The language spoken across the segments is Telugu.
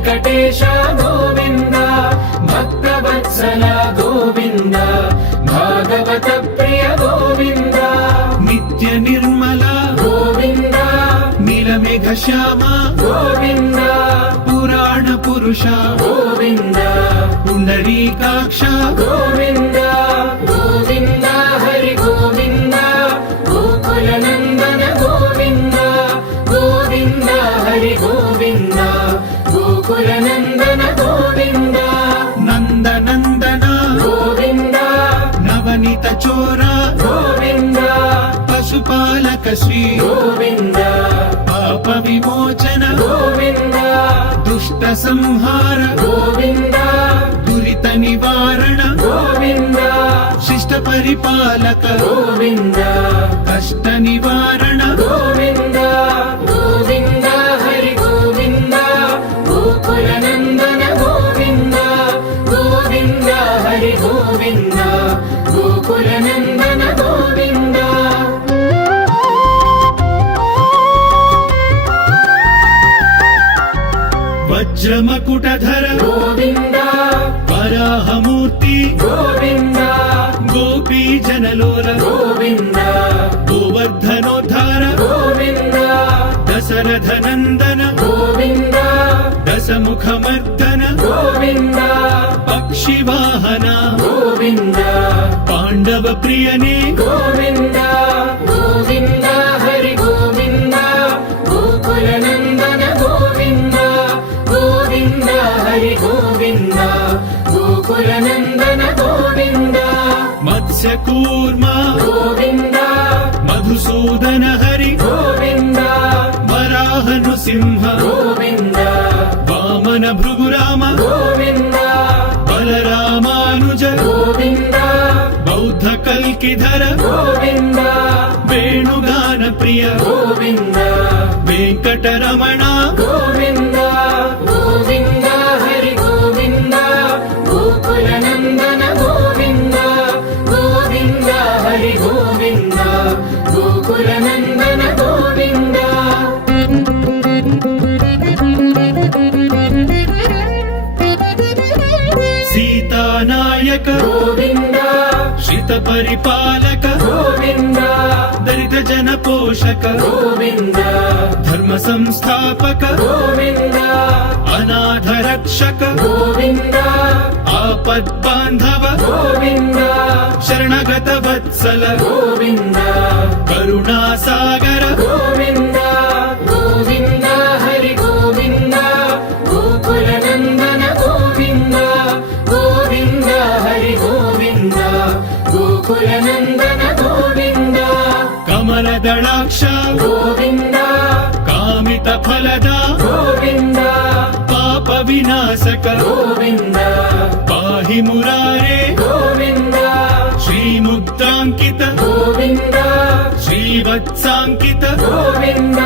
వెంకటేశ గోవింద భక్తవత్సల గోవింద భాగవత ప్రియ గోవింద నిత్య నిర్మల గోవింద నీలమేఘ శ్యామ గోవింద పురాణ పురుష గోవింద పుండరీకాక్ష గోవింద గోవింద హరి గోవింద గోకుల నందన గోవింద గోవింద హరి గోవింద గోకుల నందన గోవింద నందనందన గోవింద నవనీత చోర గోవింద పశుపాలక శ్రీ గోవింద పాప విమోచన గోవింద దుష్ట సంహార గోవింద దురిత నివారణ గోవింద శిష్ట పరిపాలక గోవింద కష్ట నివారణ గోవింద గోవింద హరి గోవింద గోకుల నందన గోవింద గోవింద హరి గోవింద గోకుల నందన గోవింద వజ్రమకుటధర గోవింద వరాహమూర్తి గోవింద గోపీ జనలోల గోవింద గోవర్ధనోద్ధార గోవింద దశరథ నందన గోవింద దశముఖమర్దన గోవింద పక్షివాహన గోవింద పాండవ ప్రియనే గోవింద గోవింద హరి గోవింద గోకుల నందన గోవింద గోవింద హరి గోవింద గోకుల నందన గోవింద మత్స్యకూర్మ గోవింద మధుసూదన హరి గోవింద వరాహ నృసింహ గోవింద వామన భృగురామ గోవింద బలరామానుజ గోవింద బౌద్ధ కల్కిధర గోవింద వేణుగాన ప్రియ గోవింద వెంకటరమణ గోవింద గోవింద హరి గోవింద గోకుల నందన గోవింద గోవింద హరి గోవింద గోకుల నందన గోవింద సీతానాయక గోవింద శ్రిత పరిపాలక గోవింద దరిద్ర జన పోషక గోవింద ధర్మ సంస్థాపక గోవింద అనాథ రక్షక గోవింద ఆపద్ బాంధవ గోవింద శరణగత వత్సల గోవింద కరుణా సాగర గోవింద గోవింద హరి గోవింద గోకుల నందన గోవింద గోవింద హరి గోవింద గోకుల నందన గోవింద కమల దళాక్ష గోవింద కామిత ఫలద గోవింద పాప వినాశక గోవింద పాహి మురారే గోవింద శ్రీముక్తాంకిత గోవింద శ్రీవత్సాంకిత గోవింద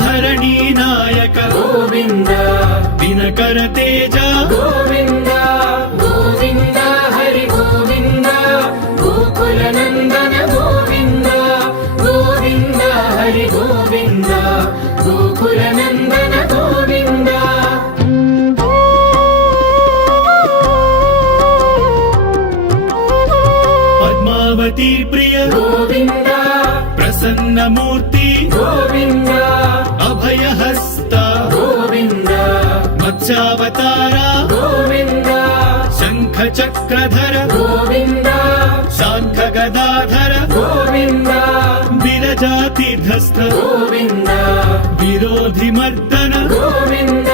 ధరణీ నాయక గోవింద దినకర తేజ గోవింద గోవింద హరి గోవింద గోకుల నందన గోవింద గోవింద హరి గోవింద గోకుల నందన గోవింద పద్మావతి ప్రియ గోవింద ప్రసన్నమూర్తి గోవింద అభయహస్త గోవింద మత్స్యావతార గోవింద శంఖ చక్రధర గోవింద శాంఖ గదాధర గోవింద విరజాతీర్థస్థ గోవింద విరోధి మర్దన గోవింద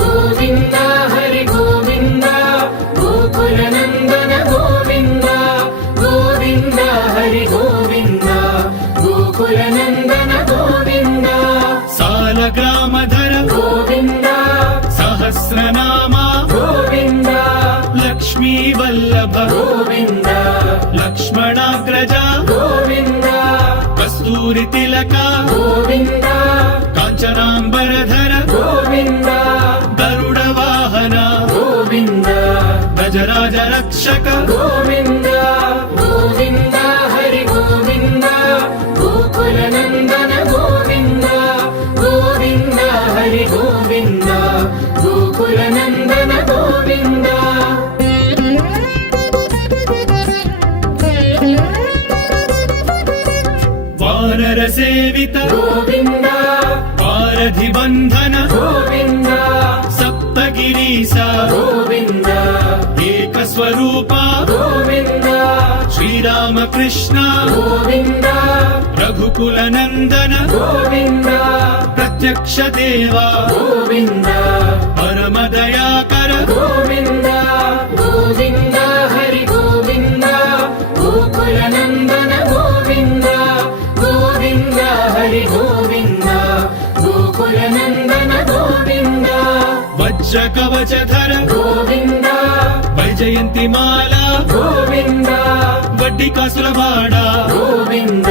గోవింద హరి గోవింద గోకుల నందన గోవింద గోవింద హరి గోవింద గోకుల నందన గోవింద సాలగ్రామధర గోవింద సహస్రనామ గోవింద లక్ష్మీ వల్లభ గోవింద లక్ష్మణాగ్రజ గోవింద కస్తూరి తిలక గోవింద కాంచనాంబరధర గోవింద గరుడ వాహన గోవింద గజరాజ రక్షక గోవింద గోవింద హరి గోవింద గోకుల నందన గోవింద గోవింద హరి గోవింద గోకుల గోకులనందన గోవింద వానర సేవిత గోవింద వారధి బంధన గోవింద సప్తగిరీశ గోవింద ఏక స్వరూప గోవింద శ్రీరామకృష్ణ గోవింద రఘుకుల నందన గోవింద ప్రత్యక్ష దేవా గోవింద పరమ దయాకర గోవింద గోవింద హరి గోవింద గోకులనందన గోవింద గోవింద హరి గోవింద గోకులనందన గోవింద వజ్ర కవచధర గోవింద వైజయంతి మాల గోవింద వడ్డీ కాసులవాడ గోవింద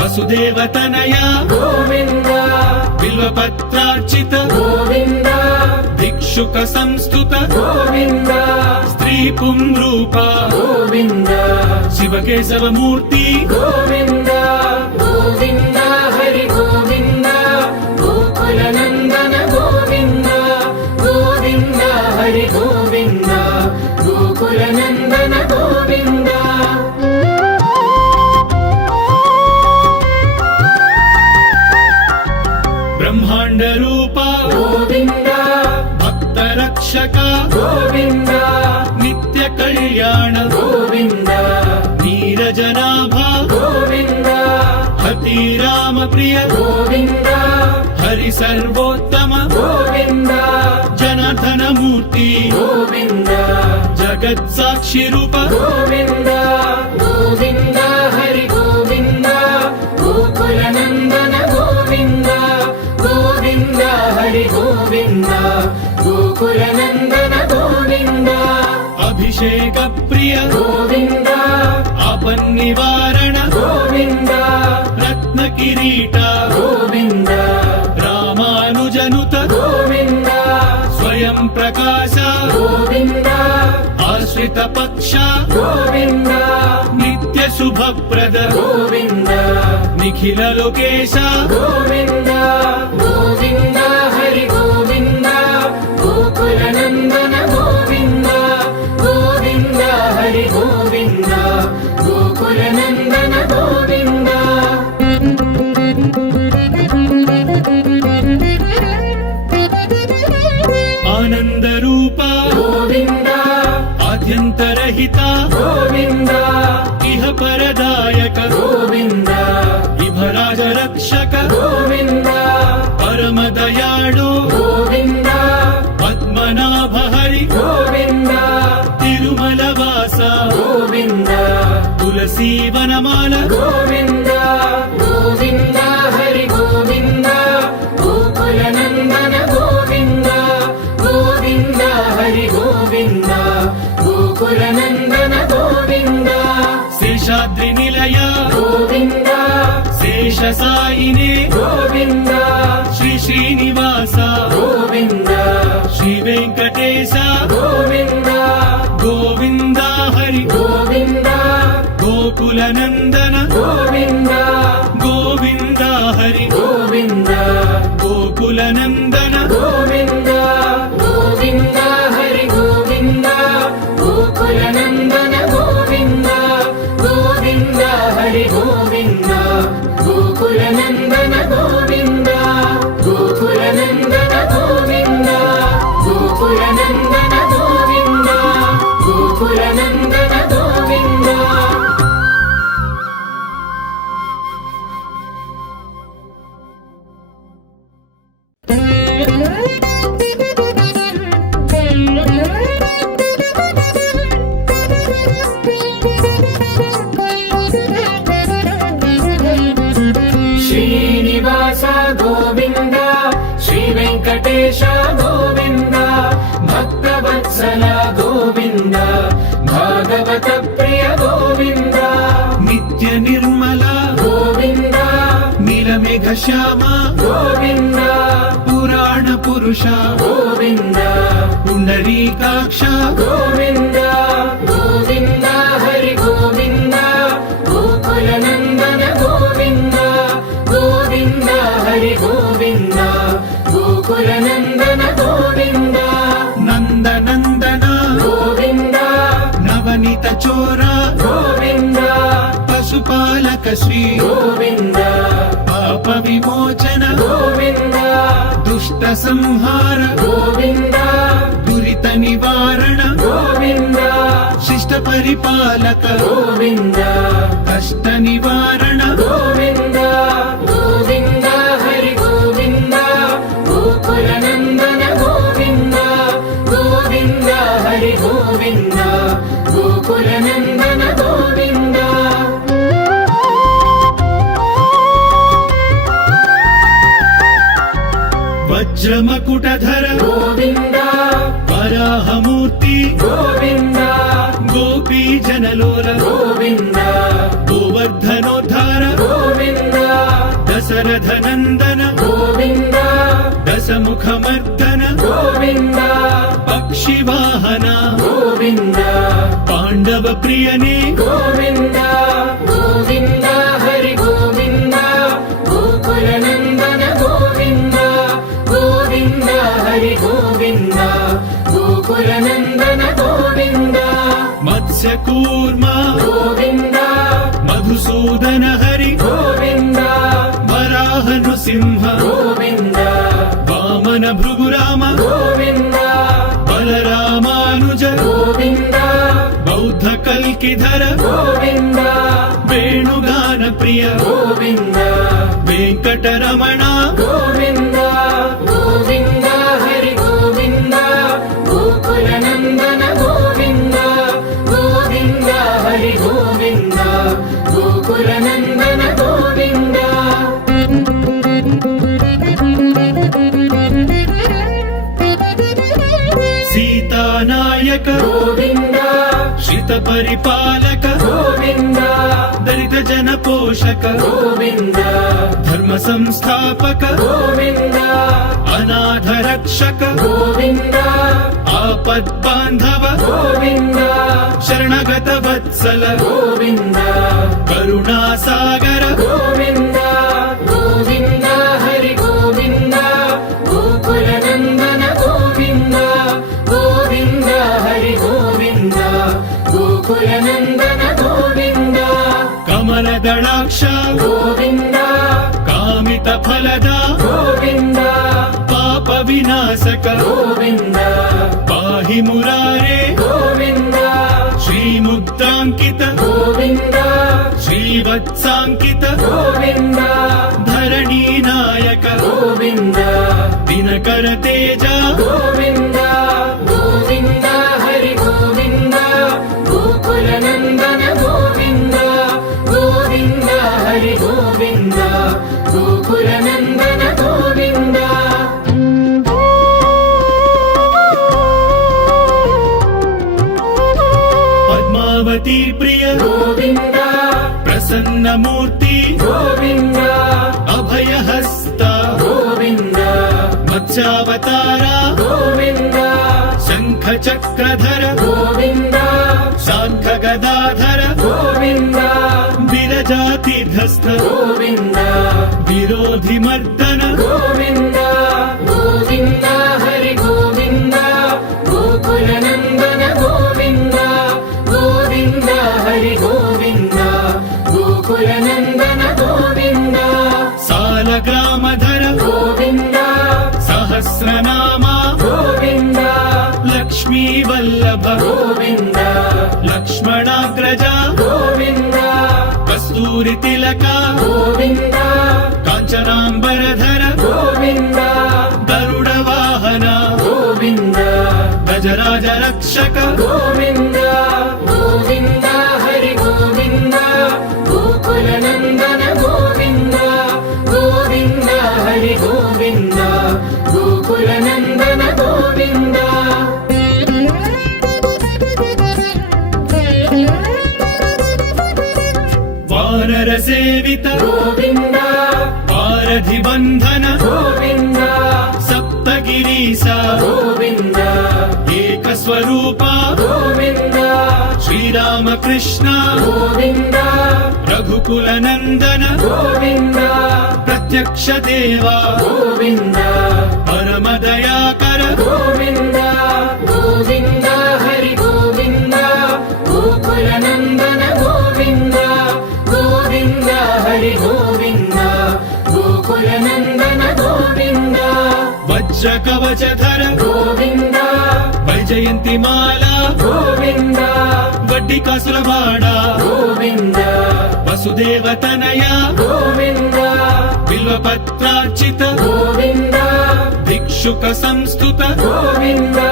వసుదేవ తనయ గోవింద బిల్వపత్రార్చిత గోవింద భిక్షుక సంస్థుత గోవింద స్త్రీ పుంరూప గోవింద శివకేశవమూర్తి గోవింద గోవింద హరి గోవింద గోకులనందన గోవింద గోవింద హరి గోవింద గోకులనందన గోవింద బ్రహ్మాండ రూప గోవింద భక్త రక్షక గోవింద నిత్య కళ్యాణ గోవింద నీరజనాభ గోవింద హతి రామ ప్రియ గోవింద హరి సర్వోత్తమ గోవింద జనార్దన మూర్తి గోవింద జగత్ సాక్షి రూప గోవింద గోవింద హరి గోవింద గోకులనందన గోవింద గోవింద హరి గోవింద గోకులనందన గోవింద అభిషేక ప్రియ గోవింద ఆపన్నివారణ గోవింద రత్న కిరీట గోవింద రామానుజనుత గోవింద స్వయం ప్రకాశ గోవింద ఆశ్రిత పక్ష గోవింద నిత్య శుభప్రద గోవింద నిఖిల లోకేశ గోవింద గోవింద హరి గోవింద గోకులనందన గోవింద గోవింద హరి గోవింద గోకులనందన గోవింద ఆనంద రూప గోవింద ఆద్యంతరహిత గోవింద ఇహ పరదాయక గోవింద విభరాజ రక్షక గోవింద పరమ దయాళు గోవింద పద్మనాభ హరి గోవింద తిరుమల వాస గోవింద తులసీ వనమాల గోవింద గోవింద హరి గోవింద గోకులనందన గోవింద గోవింద హరి గోవింద గోకులనందన గోవింద శేషాద్రి నిలయ గోవింద శేష సాయినే గోవింద శ్రీ శ్రీనివాస గోవింద శ్రీ వెంకటేశ గోవింద గోవింద హరి గోవింద గోకుల నందన గోవింద గోవింద హరి గోవింద గోకుల నందన గోవింద గోవింద హరి గోవింద గోకులనందన గోవింద గోవింద హరి గోవింద గోకులనందన గోవింద గోకులనందన గోవింద గోకులనందన గోవింద గోకులనందన గోవింద శ్రీనివాస గోవింద శ్రీ వెంకటేశ గోవింద భక్తవత్సల గోవింద భాగవత ప్రియ గోవింద నిత్య నిర్మల గోవింద నీలమేఘ శ్యామ గోవింద పురాణ పురుష గోవింద పుండరీకాక్ష గోవింద గోవింద హరి గోవింద గోకులనందన గోవింద గోవింద హరి గోవింద గోకులనందన గోవింద పశుపాలక శ్రీ గోవింద పాప విమోచన గోవింద దుష్ట సంహార గోవింద దురిత నివారణ గోవింద శిష్ట పరిపాలక గోవింద కష్ట నివారణ గోవింద గోవింద హరి గోవింద గోకుల నందన గోవింద గోవింద హరి గోవింద గోకుల నందన గోవింద వజ్రమకుటధర గోవింద వరాహమూర్తి గోవింద గోపీ జనలోల గోవింద గోవర్ధనోద్ధార గోవింద దశరథ నందన గోవింద దశముఖమర్దన గోవింద పక్షివాహన గోవింద పాండవ ప్రియనే గోవింద గోవింద హరి గోవింద గోకుల నందన గోవింద గోవింద హరి గోవింద గోకుల నందన గోవింద మత్స్యకూర్మ గోవింద మధుసూదన హరి గోవింద వరాహ నృసింహ గోవింద వామన భృగురామ గోవింద బలరామానుజ గోవింద బౌద్ధ కల్కిధర గోవింద వేణుగాన ప్రియ గోవింద వెంకటరమణ గోవింద గోవింద హరి గోవింద గోకుల నందన గోవింద గోవింద హరి గోవింద గోకుల నందన గోవింద సీతానాయక గోవింద శ్రిత పరిపాలక గోవింద దళిత జన పోషక గోవింద ధర్మ సంస్థాపక గోవింద అనాథ రక్షక గోవింద ఆపద్ బాంధవ గోవింద శరణగత వత్సల గోవింద కరుణా సాగర గోవింద గోవింద హరి గోవింద గోకుల నందన గోవింద గోవింద హరి గోవింద గోకుల నందన గోవింద కమల దళాక్ష గోవింద కామిత ఫలద గోవింద పాప వినాశక గోవింద పాహి మురారే గోవింద శ్రీముక్తాంకిత గోవింద శ్రీవత్సాంకిత గోవింద ధరణీ నాయక గోవింద దినకర తేజ గోవింద గోవింద హరి గోవింద గోకుల నందన గోవింద గోవింద హరి గోవింద గోకుల నందన గోవింద పద్మావతి ప్రియ గోవింద ప్రసన్నమూర్తి గోవింద అభయహస్త గోవింద మత్స్యావతార గోవింద శంఖ చక్రధర గోవింద శాంఖ గదాధర గోవింద విరజాతిధస్థ గోవింద విరోధి మర్దన గోవింద గోవింద హరి గోవింద గోకుల నందన గోవింద గోవింద హరి గోవింద గోకుల నందన గోవింద సాలగ్రామధర గోవింద సహస్రనామ గోవింద లక్ష్మీ వల్లభ గోవింద లక్ష్మణాగ్రజ గోవింద కస్తూరి తిలక గోవింద కాంచనాంబరధర గోవింద గరుడ వాహన గోవింద గజరాజ రక్షక గోవింద గోవింద హరి గోవింద గోకుల నందన గోవింద గోవింద హరి గోవింద గోకుల నందన గోవింద వానర సేవిత గోవింద పారధి బంధన గోవింద సప్తగిరీశ గోవింద ఏక స్వరూప గోవింద శ్రీరామకృష్ణ గోవింద రఘుకుల నందన గోవింద ప్రత్యక్ష దేవా గోవింద పరమ దయాకర గోవింద గోవింద హరి గోవింద గోకుల నందన గోవింద వజ్ర కవచధర గోవింద వైజయంతి మాల గోవింద వడ్డీ కాసుల వాడ గోవింద వసుదేవ తనయ గోవింద బిల్వపత్రార్చిత గోవింద భిక్షుక సంస్థుత గోవింద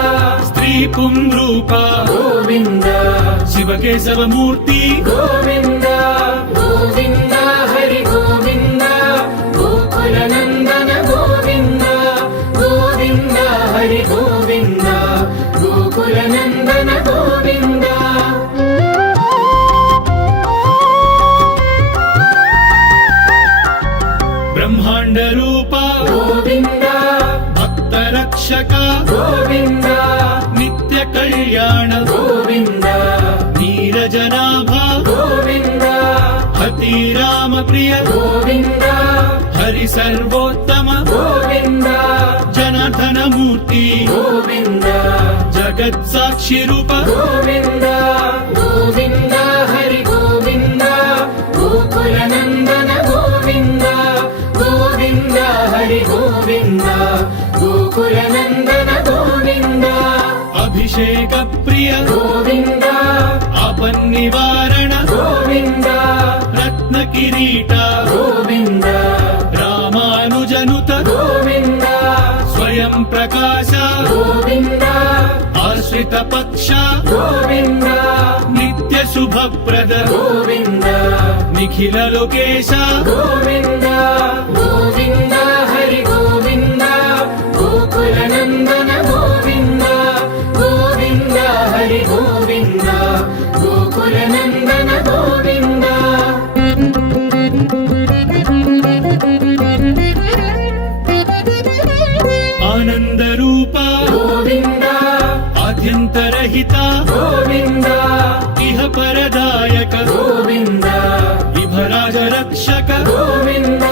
స్త్రీ పుంరూప గోవింద శివకేశవ మూర్తి గోవింద గోవింద హరి గోవింద గోకుల నందన గోవింద గోవింద హరి గోవింద గోకుల నందన గోవింద బ్రహ్మాండ రూప గోవింద భక్త రక్షక గోవింద నిత్య కళ్యాణ గోవింద నీరజనాభ గోవింద హతి రామ ప్రియ గోవింద హరి సర్వోత్తమ గోవింద జనార్దన మూర్తి గోవింద జగత్ సాక్షి రూప గోవింద గోవింద హరి గోవింద గోకుల నందన గోవింద గోవింద హరి గోవింద గోకుల నందన గోవింద అభిషేక ప్రియ గోవింద ఆపన్నివారణ గోవింద రత్న కిరీట గోవింద రామానుజనుత గోవింద స్వయం ప్రకాశ గోవింద ఆశ్రిత పక్ష గోవింద నిత్య శుభప్రద గోవింద నిఖిల లోకేశ గోవింద గోవింద హరి గోవింద గోకుల నందన గోవింద గోవింద హరి గోవింద గోకుల నందన గోవింద ఆనంద రూప గోవింద ఆద్యంతరహిత గోవింద ఇహ పరదాయక గోవింద విభరాజ రక్షక గోవింద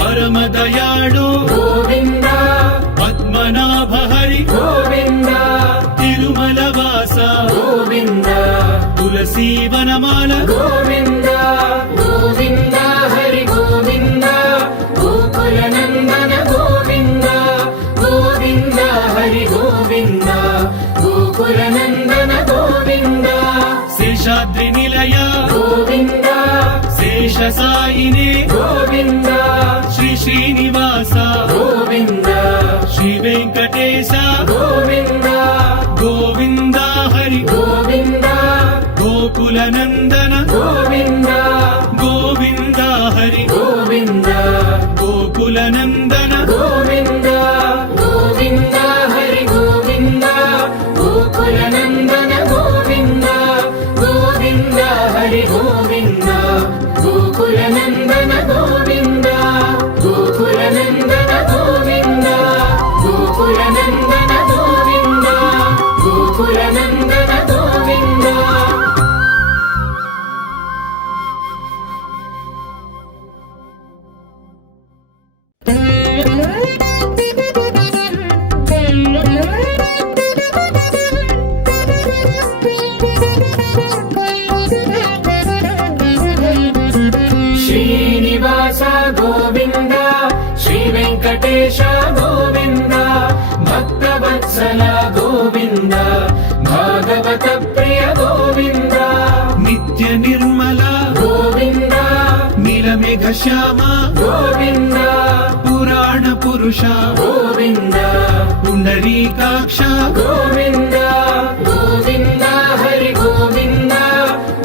పరమ దయాళు గోవింద పద్మనాభ హరి గోవింద తిరుమల వాస గోవింద తులసీ వనమాల గోవింద గోవింద హరి గోవింద గోకుల నందన గోవింద గోవింద హరి గోవింద గోకుల నందన గోవింద శేషాద్రి నిలయ గోవింద శేష సాయినే గోవింద శ్రీ శ్రీనివాస గోవింద శ్రీ వెంకటేశ గోవింద గోవింద హరి గోవింద గోకుల నందన గోవింద గోవింద హరి గోవింద గోకుల నందన గోవింద గోవింద హరి గోవింద గోకుల నందన గోవింద గోవింద హరి గోవింద గోకుల నందన గోవింద గోకుల నందన గోవింద గోకుల నందన గోవింద గోకుల నందన గోవింద శ్రీనివాస గోవింద శ్రీ వెంకటేశ గోవింద భక్తవత్సల గోవింద భాగవత ప్రియ గోవింద నిత్య నిర్మల గోవింద నీలమేఘ శ్యామ గోవింద పురాణ పురుష గోవింద పుండరీకాక్ష గోవింద గోవింద హరి గోవింద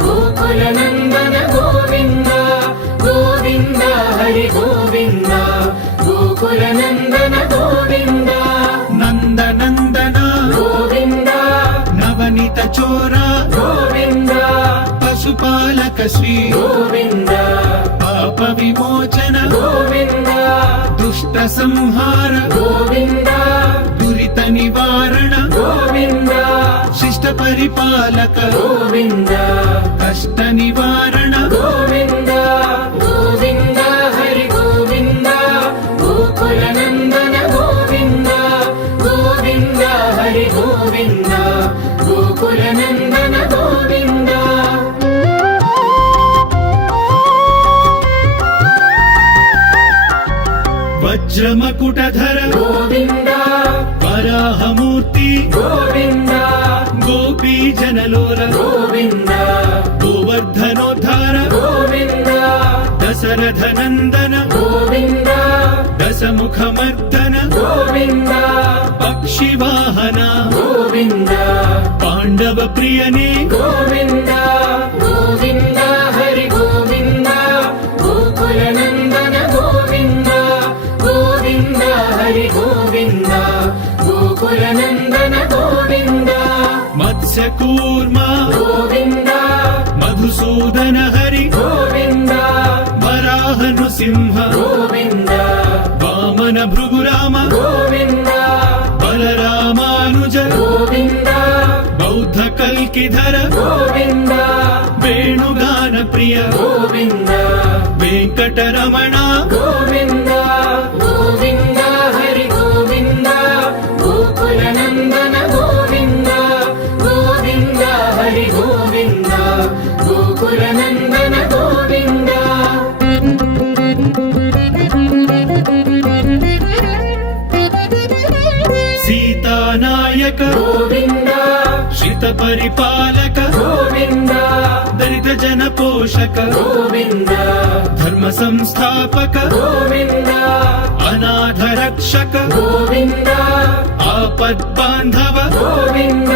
గోకుల నందన గోవింద గోవింద హరి గోవింద గోకుల నందన గోవింద నందనందన గోవింద నవనిత చోర గోవింద పశుపాలక శ్రీ గోవింద పాప విమోచన గోవింద దుష్ట సంహార గోవింద దురిత నివారణ గోవింద శిష్ట పరిపాలక గోవింద కష్ట నివారణ గోవింద గోవింద హరి గోవింద గోకుల నందన గోవింద గోవింద హరి గోవింద గోకుల నందన గోవింద వజ్రమకుటధర గోవింద వరాహమూర్తి గోవింద గోపీ జనలోల గోవింద గోవర్ధనోద్ధార గోవింద దశరథ నందన గోవింద దశముఖమర్దన గోవింద పక్షివాహన గోవింద పాండవ ప్రియనే గోవింద గోవింద హరి గోవింద గోకుల నందన గోవింద గోవింద హరి గోవింద గోకుల నందన గోవింద మత్స్యకూర్మ గోవింద మధుసూదన హరి గోవింద వరాహ నృసింహ గోవింద వామన భృగురామ గోవింద బలరామానుజ గోవింద బౌద్ధ కల్కిధర గోవింద వేణుగాన ప్రియ గోవింద వెంకటరమణ గోవింద గోవింద హరి గోవింద గోకుల నందన గోవింద గోవింద హరి గోవింద గోకుల నందన గోవింద సీతానాయక గోవింద శ్రిత పరిపాలక గోవింద దళిత జన పోషక గోవింద ధర్మ సంస్థాపక గోవింద అనాథ రక్షక గోవింద ఆపద్ బాంధవ గోవింద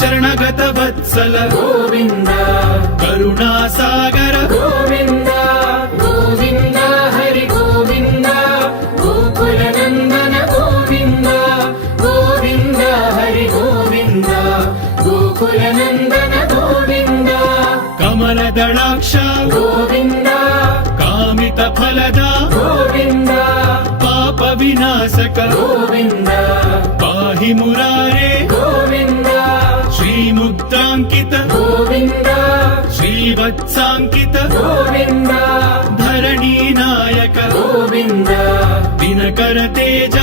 శరణగత వత్సల గోవింద కరుణాసాగర గోవింద గోవింద హరి గోవింద గోకుల నందన గోవింద గోవింద హరి గోవింద గోకుల నందన గోవింద కమల దళాక్ష గోవింద కామిత ఫలద గోవింద పాప వినాశక గోవింద పాహి మురారే గోవింద శ్రీముద్రాంకిత గోవింద శ్రీవత్సాంకిత గోవింద ధరణీ నాయక గోవింద దినకర తేజ